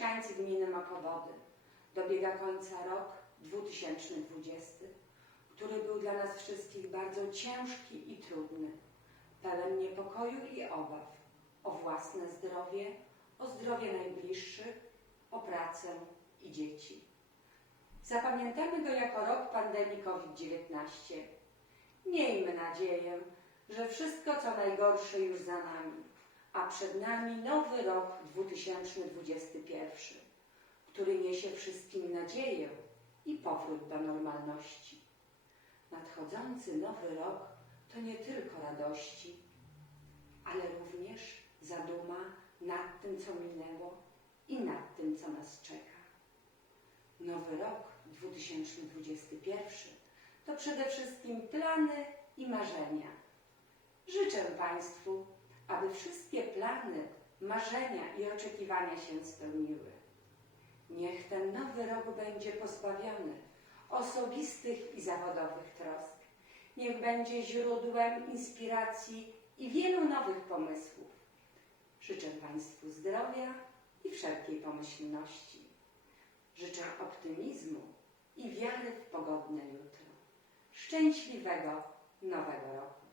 mieszkańcy gminy Makowody, dobiega końca rok 2020, który był dla nas wszystkich bardzo ciężki i trudny, pełen niepokoju i obaw o własne zdrowie, o zdrowie najbliższych, o pracę i dzieci. Zapamiętamy go jako rok pandemii COVID-19. Miejmy nadzieję, że wszystko co najgorsze już za nami, a przed nami nowy rok 2021, który niesie wszystkim nadzieję i powrót do normalności. Nadchodzący nowy rok to nie tylko radości, ale również zaduma nad tym, co minęło i nad tym, co nas czeka. Nowy rok 2021 to przede wszystkim plany i marzenia. Życzę Państwu, aby wszystkie plany, marzenia i oczekiwania się spełniły. Niech ten nowy rok będzie pozbawiony osobistych i zawodowych trosk. Niech będzie źródłem inspiracji i wielu nowych pomysłów. Życzę Państwu zdrowia i wszelkiej pomyślności. Życzę optymizmu i wiary w pogodne jutro. Szczęśliwego Nowego Roku.